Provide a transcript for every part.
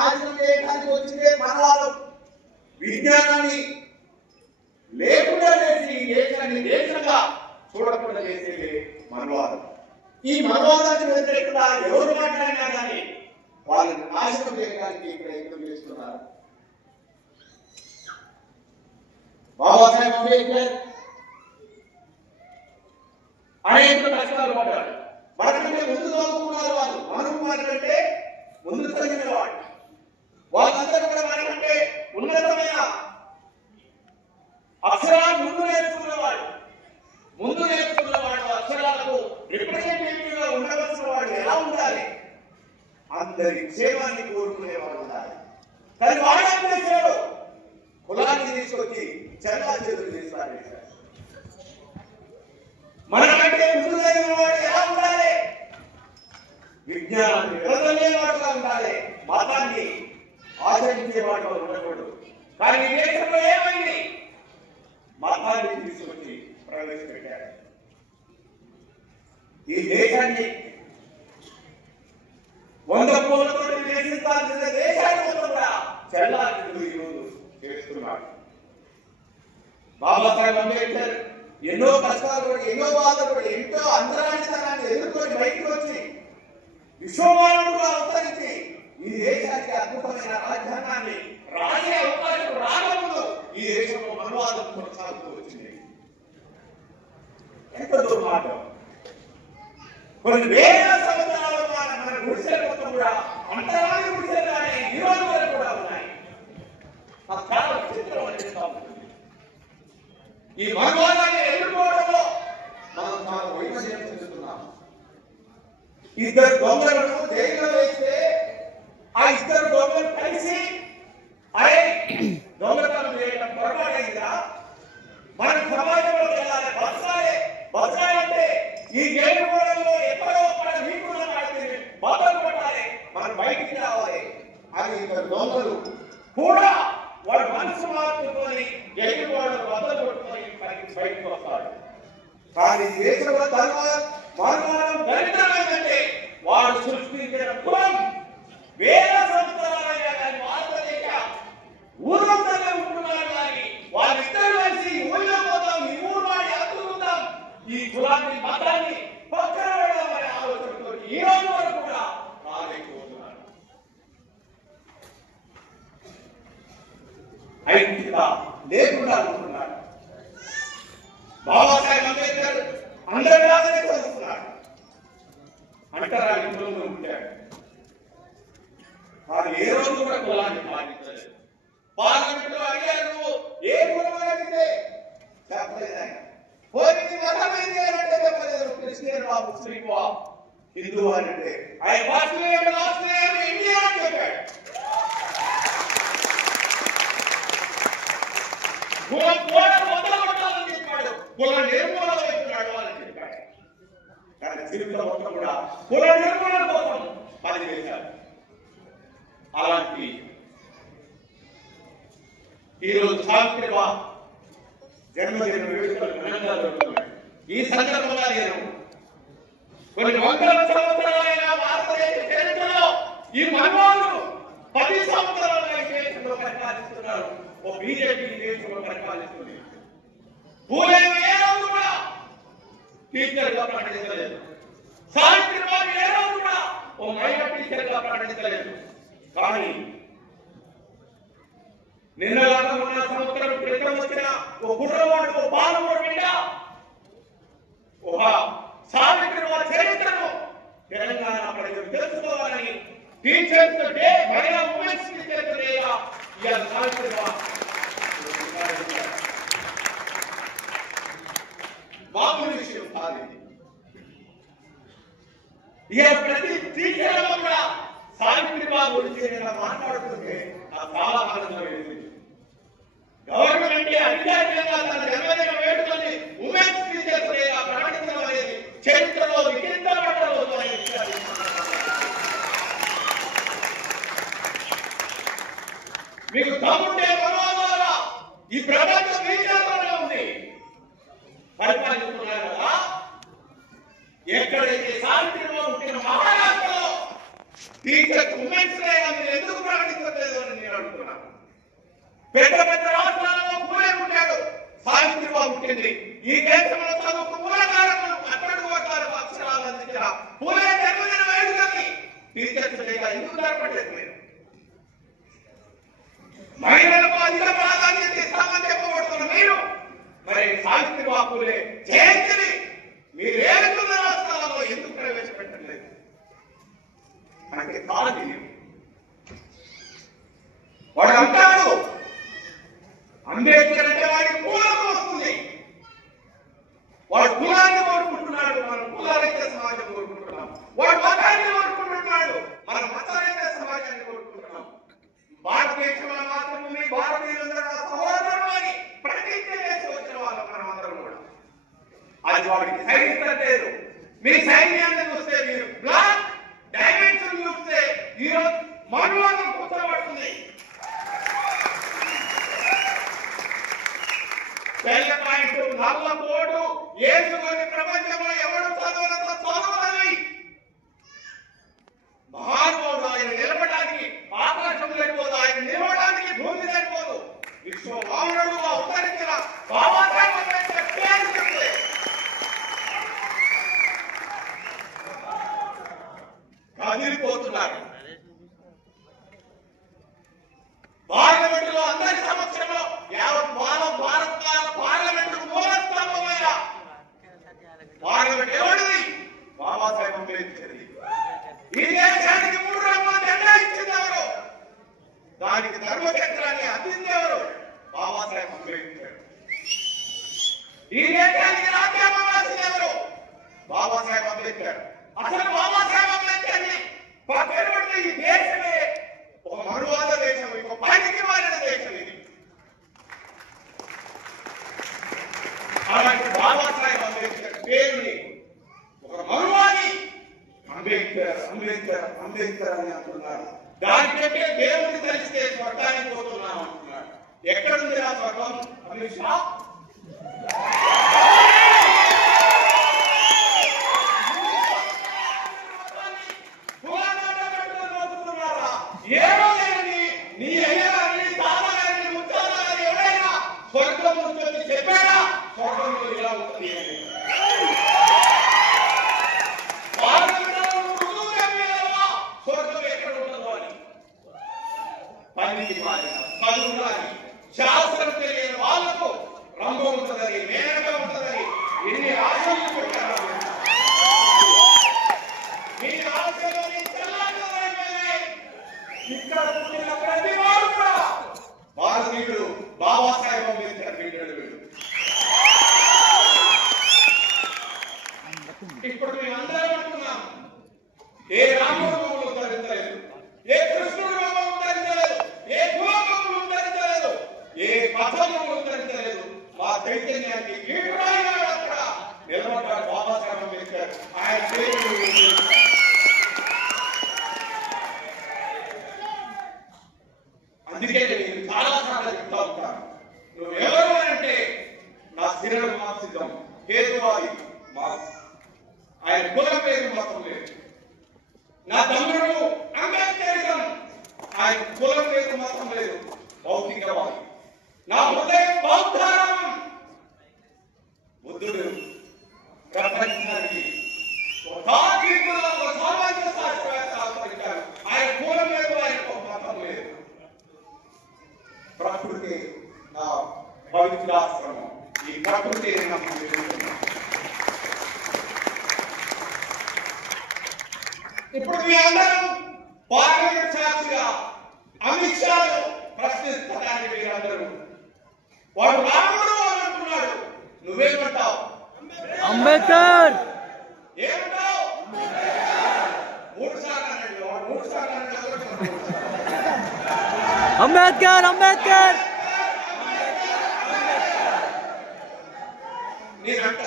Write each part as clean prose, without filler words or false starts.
నాశనం చేయడానికి వచ్చిందే మనవాదం. విజ్ఞానాన్ని లేకుండా చేసి ఈ దేశాన్ని దేశంగా చూడకుండా చేసేది మనవాదం. ఈ మనవాదానికి వ్యతిరేకంగా ఎవరు మాట్లాడినా కానీ వాళ్ళని నాశనం చేయడానికి ప్రయత్నం చేస్తున్నారు. బాబాసాహెబ్ అంబేద్కర్ అనేక కష్టాలు పడ్డాడు. మనకంటే ముందు చదువుకున్నారు వాళ్ళు, మనకంటే ముందు చదివిన వాళ్ళు, వాళ్ళందరూ కూడా మనకంటే ఉన్నతమైన అక్షరాలు ముందు నేర్చుకున్నవాడు. అక్షరాలకు రిప్రజెంటేటివ్ గా ఉండవలసిన వాడు ఎలా ఉండాలి? అందరి క్షేమాన్ని కోరుకునేవాడు ఉండాలి. కానీ వాడు ఏం చేశాడు? కులాన్ని తీసుకొచ్చి చెల్లా చెదురు చేస్తారు. మనకంటే ముందు చదివిన వాడు ఎలా ఉండాలి? విజ్ఞానాన్ని విడదలేవాడుగా ఉండాలి, మతాన్ని ఆచరించేవాడుగా ఉండకూడదు. కానీ ఈ దేశంలో ఏమైంది? మతాన్ని తీసుకొచ్చి ప్రవేశపెట్టారు. ఈ దేశాన్ని 100 కోట్లతో నిర్మించాల్సిన దేశాన్ని మొత్తం కూడా చెల్లాచెదురు ఈరోజు చేస్తున్నాడు. బాబాసాహెబ్ అంబేద్కర్ ఎన్నో కష్టాలు పడి, ఎన్నో బాధలు పడి, ఎంతో అంతరానితనాన్ని ఎదుర్కొని బయటకు వచ్చి విశ్వమానవుడుగా అవతరించి ఈ దేశానికి అద్భుతమైన రాజ్యాంగాన్ని రాసే అవకాశం రాకముందు ఈ దేశంలో మనవాదం కొనసాగుతూ వచ్చింది. ఎంత దుర్మార్గం! కొన్ని వేల సంవత్సరాల మన గుడిసెలు మొత్తం కూడా అంతరాని గుడిసెలుగానే ఈ రోజు వరకు కూడా ఉన్నాయి. చాలా విచిత్రం అనిపిస్తా ఉంటుంది. ఈ మనవాదాన్ని ఎదుర్కోవడంలో మనం చాలా వైఫల్యం చెందుతున్నాం. ఇద్దరు దొంగలను జైల్లో వేస్తే ఆ ఇద్దరు దొంగలు కలిసి అరే దొంగతనం చేయడం పొరపాటైందా, మన సమాజంలో వెళ్ళాలి, బతకాలంటే ఈ జైలు గోడల్లో ఎక్కడో అక్కడ మీకున్న వాటిని బద్దలు కొట్టాలి, మనం బయటికి రావాలి అని ఇద్దరు దొంగలు కూడా వాడు మనసు మార్చుకొని జైలు గోడలు బద్దలు కొట్టుకొని బయటకు వస్తాడు. కానీ దేశంలో మనవాదం దరిద్రమైందంటే వాడు సృష్టించిన కులం వేల సంవత్సరాలైనా కానీ భారతదేశ ఊరంతగా ఉంటున్నారు. కానీ వాళ్ళిద్దరు కలిసి ఊళ్ళో పోతాం, ఈ ఊరు వాడి అతుకుందాం, ఈ కులాన్ని మతాన్ని పక్కన పెడదామనే ఆలోచనతో ఈ రోజు వరకు కూడా రాలేకపోతున్నారు. ఐక్యత లేకుండా ఉంటున్నారు. బాబాసాహెబ్ అంబేద్కర్ అందరిలాగానే చదువుతున్నాడు, అంటరా ఇంట్లో ఉంటాడు. వారు ఏ రోజు కూడా కులాన్ని పాటించలేదు. పార్లమెంట్ లో అడిగారు, నువ్వు ఏ కులం అడిగితే చెప్పలేదు ఆయన. పోయింది మతమైంది అంటే చెప్పలేదు. క్రిస్టియన్ వా, ముస్లిం వా, హిందూ అంటే ఆయన ఇండియా అని చెప్పాడు. కులం కోడలు మొదలుపెట్టాలని చెప్పాడు, కుల నిర్మూలన వైపున్నాడు అని చెప్పాడు. కానీ జీవితం మొత్తం కూడా కుల నిర్మూలన కోసం పనిచేశారు. అలాంటి ఈరోజు సావిత్రిబ జన్మదిన వేడుకలు ఘనంగా జరుగుతున్నాయి. ఈ సందర్భంగా నేను కొన్ని వందల సంవత్సరాలైన భారతదేశ చరిత్రలో ఈ మనవాళ్ళు 10 సంవత్సరాలుగా ఈ దేశంలో పరిపాలిస్తున్నారు. ఓ బీజేపీ దేశంలో పరిపాలిస్తుంది. పూలేని ఏ రోజు కూడా టీచర్ గా ప్రకటించలేదు. సావిత్రిబ ఏ రోజు కూడా ఓ మహిళా టీచర్ గా ప్రకటించలేదు. కానీ నిన్నలాగా ఉన్న సంవత్సరం క్రితం వచ్చిన ఓ కుర్రవాడు, ఓ బాలవాడు బిడ్డ ఒక సావిత్రిబ చరిత్రను తెలంగాణ ప్రజలు తెలుసుకోవాలని టీచర్స్ డే, మహిళా ఉమెన్స్ టీచర్స్ డేగా ఇవాళ సావిత్రిబ మామూలు విషయం కాదు. ఇక ప్రతి టీచర్ కూడా సావిత్రిబ గురించి మాట్లాడుతుంటే నాకు చాలా ఆనందం వేసింది. గవర్నమెంట్ అధికారికంగా తన జన్మదిన వేడుకల్ని ఉమెన్స్ టీచర్స్ డేగా ప్రకటించడం అనేది చరిత్రలో విచిత్రమైన రోజు అనే విషయాన్ని మీకు తమ్ముంటే మనోద్వారా ఈ ప్రపంచం మీ చేతలోనే ఉంది. పరిపాలిస్తున్నారు కదా. ఎక్కడైతే సావిత్రిబ పుట్టిన మహారాష్ట్రలో టీచర్స్ ఉమెన్స్ డే మీరు ఎందుకు ప్రకటించారు? పెద్ద పెద్ద రాష్ట్రాలలో పూలే పుట్టాడు, సావిత్రిబాబు పుట్టింది. ఈ దేశంలో చదువుకు మూలకారకులు అట్టడుగు వర్గాలకు అక్షరాలు అందించిన పూలే జన్మదిన వేడుకల్ని టీచర్స్ డేగా ఎందుకు జరపట్లేదు మీరు? మహిళలకు అధిక ప్రాధాన్యత ఇస్తామని చెప్పబడుతున్న మీరు మరి సావిత్రిబాబు పూలే జయంతిని మీరు ఏడున్న రాష్ట్రాలలో ఎందుకు ప్రవేశపెట్టలేదు? మనకి కాదు. వాడు అంటాడు అంబేద్కర్ అంటే వాడికి కులం వస్తుంది, వాడు కులాన్ని కోరుకుంటున్నాడు, మనం కులాలైత సమాజం కోరుకుంటున్నాం. వాడు మతాన్ని కోరుకుంటున్నాడు, మనం మతాలైత సమాజాన్ని కోరుకుంటున్నాం. భారతదేశంలో మాత్రమే భారతీయులందరూ సహోదరులు అని ప్రతిజ్ఞ చేసి వచ్చిన వాళ్ళం మనం అందరం కూడా. అది వాడికి సహించట్లేదు. మీ సైన్యాన్ని చూస్తే, మీరు బ్లాక్ డైమెన్షన్ చూస్తే ఈరోజు మనువాదం కూర్చోబడుతుంది. తెల్ల పాయింట్ నల్ల కోటు ఏసుకొని ప్రపంచంలో ఎవరు చదవనంత చదవాలని మహానుభావుడు. ఆయన నిలబడడానికి ఆకాశం సరిపోదు, ఆయన నిలబడడానికి భూమి సరిపోదు. విశ్వమానవుడుగా అవతరించిన బాబాసాహెబ్ అంబేద్కర్ పేరు చెప్తే కదిలిపోతున్నారు. పార్లమెంటులో అందరి సమక్షంలో యావత్ భారత పార్లమెంటుకు మూలస్తంభమైన పార్లమెంట్ ఎవరిది? బాబాసాహెబ్ అంబేద్కర్. ఈ దేశానికి 3 రంగుల జెండా ఇచ్చింది ఎవరు? దానికి ధర్మచక్రాన్ని అందింది ఎవరు? బాబాసాహెబ్ అంబేద్కర్. ఈ దేశానికి రాజ్యాంగం రాసింది ఎవరు? బాబాసాహెబ్ అంబేద్కర్. అసలు బాబాసాహెబ్ అంబేద్కర్ ని పక్కన పెడితే ఈ దేశమే ఒక మనువాద దేశం, ఒక పనికి మారిన దేశం ఇది. అలాంటి బాబాసాహెబ్ అంబేద్కర్ పేరుని ఒక మనువాది అంబేద్కర్ అంబేద్కర్ అంబేద్కర్ అని అంటున్నారు. దానికంటే దేవుడిని తెలిస్తే స్వర్గానికి పోతున్నాం అంటున్నాడు. ఎక్కడుంది ఆ స్వర్గం? అమిత్ షా ఏమో నీ అయ్యగారిని తాతగారిని ముత్తాతగారిని ఎవరైనా స్వర్గం ఉంటుంది చెప్పాడా? స్వర్గంలో ఇలా ఉంటుంది అని స్వర్గం ఎక్కడ ఉంటుందో అని పనికి మారిన చదువురాని శాస్త్రం తెలియని వాళ్లకు రంగు ఉంటుందని, మేనక ఉంటుందని ఎన్ని ఆశలు పెట్టారు. మీ ఆశలోని ఇక్కడ పుట్టిన ప్రతి వాడు కూడా భారతీయుడు బాబాసాహెబ్ అంబేద్కర్ వీడు. ఇప్పుడు మేము అందరం అంటున్నాం, ఏ రాముడు బొమ్మలు ఉద్ధరించలేదు, ఏ కృష్ణుడు బొమ్మలు ఉద్ధరించలేదు, ఏ కులబొమ్మలు ఉద్ధరించలేదు, ఏ మతబొమ్మలు ఉద్ధరించలేదు. మా చైతన్యానికి కీటుడైన అక్కడ నిలబడ్డాడు బాబాసాహెబ్ అంబేద్కర్. ఆయన పేరు అందుకే నేను చాలా సార్లు చెప్తా ఉంటాను, నువ్వు ఎవరు అంటే నా సిరడు మార్క్సిజం, హేతువాది మార్క్స్, ఆయన కులం పేరు మతం లేదు. నా తమ్ముడు అంబేద్కరిజం, ఆయన కులం లేదు మతం లేదు, భౌతికవాది. నా హృదయం బౌద్ధారామం, బుద్ధుడు ప్రపంచానికి సామాజిక శాస్త్రవేత్త ఆచరించారు. ఆయన కులం లేదు, ఆయన మతం లేదు. ప్రకృతి నా పవిత్రాశ్రమం, ఈ ప్రకృతి ఇప్పుడు మీ అందరం పార్లమెంట్ సాక్షిగా అమిత్ షాను ప్రశ్నిస్తారని మీరందరూ, వాడు రాముడు అని అంటున్నాడు, నువ్వేమంటావు? అంబేద్కర్. ఏమంటావు? 3 సార్లు అన్నాడు వాడు, 3 సార్లు అన్నాడు. అంబేద్కర్ అంబేద్కర్ నేనంట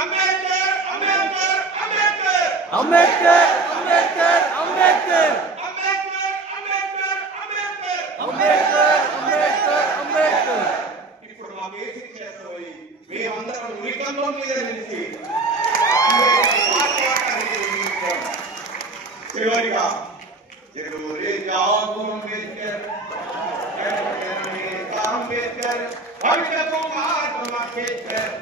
అంబేద్కర్ అంబేద్కర్ అంబేద్కర్ అంబేద్కర్ అంబేద్కర్ అంబేద్కర్ అంబేద్కర్ అంబేద్కర్ అంబేద్కర్ అంబేద్కర్ అంబేద్కర్ అంబేద్కర్. ఇప్పుడు మాకు ఏ శిక్ష చేస్తాయి? మేమందరం ఉరికంలో మీద నిలిచి చివరిగా జరూరే జాగో అంబేద్కర్ అంబేద్కర్, కవితకు మహాత్మ అంబేద్కర్.